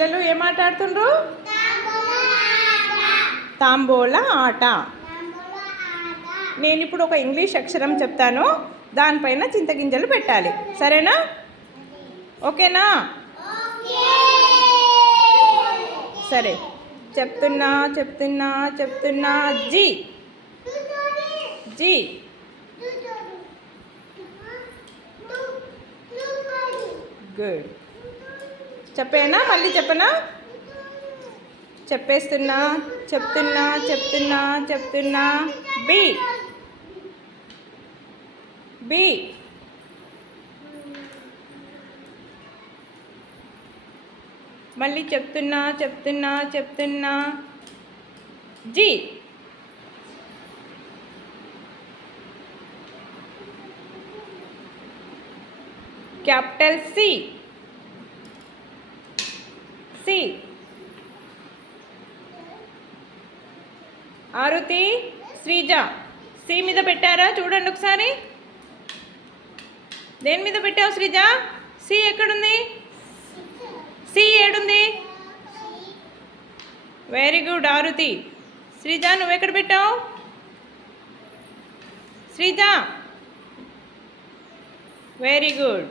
పిల్లలు ఏం ఆట ఆడుతుండ్రు? తాంబోలా ఆట. నేను ఇప్పుడు ఒక ఇంగ్లీష్ అక్షరం చెప్తాను, దానిపైన చింతగింజలు పెట్టాలి. సరేనా? ఓకేనా? సరే, చెప్తున్నా చెప్తున్నా చెప్తున్నా. జీ. జీ. గుడ్. చెప్పేనా? మళ్ళీ చెప్పనా? చెప్పేస్తున్నా చెప్తున్నా చెప్తున్నా చెప్తున్నా. బి. బి. మళ్ళీ చెప్తున్నా చెప్తున్నా చెప్తున్నా. G. Capital C. C. Aruthi, Sreeja C మీద పెట్టారా? చూడండి ఒకసారి. దేని మీద పెట్టావు శ్రీజ? సి ఎక్కడుంది? సి ఏడుంది? Very good Aruthi. శ్రీజ నువ్వెక్కడ పెట్టావు? Sreeja very good.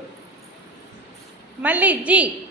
మళ్ళీ జీ.